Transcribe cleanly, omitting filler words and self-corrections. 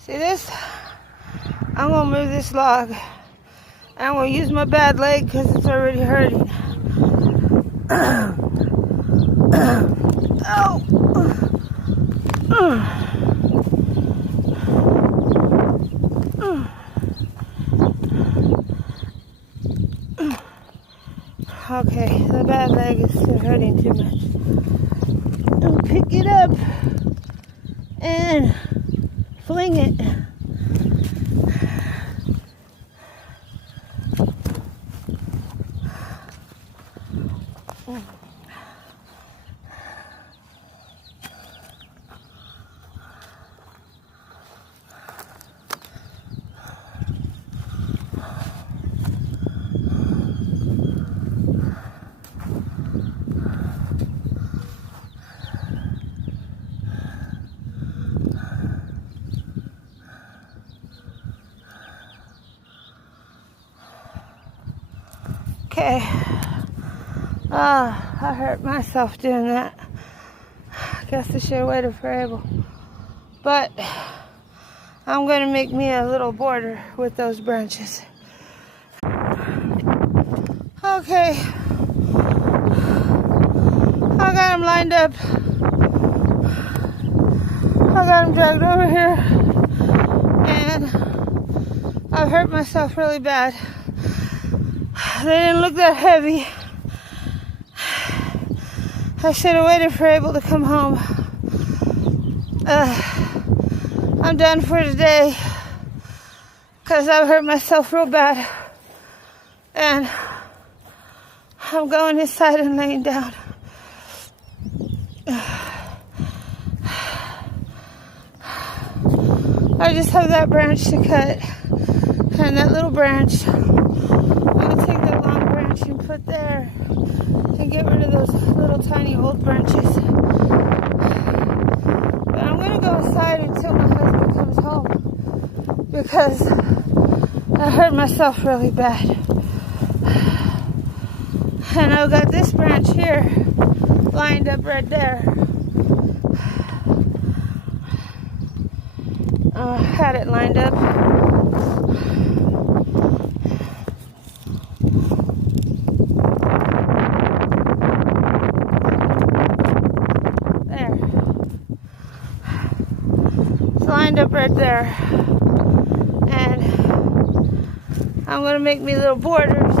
See this? I'm gonna move this log. I'm gonna use my bad leg because it's already hurting. Oh! Okay, the bad leg is still hurting too much. I'll pick it up and fling it. Okay. I hurt myself doing that. I guess I should have waited for Abel. But I'm going to make me a little border with those branches. Okay. I got him lined up. I got him dragged over here. And I've hurt myself really bad. They didn't look that heavy. I should have waited for Abel to come home. I'm done for today because I've hurt myself real bad. And I'm going inside and laying down. I just have that branch to cut and that little branch. I'm going to take that long branch and put there and get rid of those little tiny old branches. But I'm going to go inside until my husband comes home because I hurt myself really bad. And I've got this branch here lined up right there. I had it lined up. There. It's lined up right there. And I'm going to make me little borders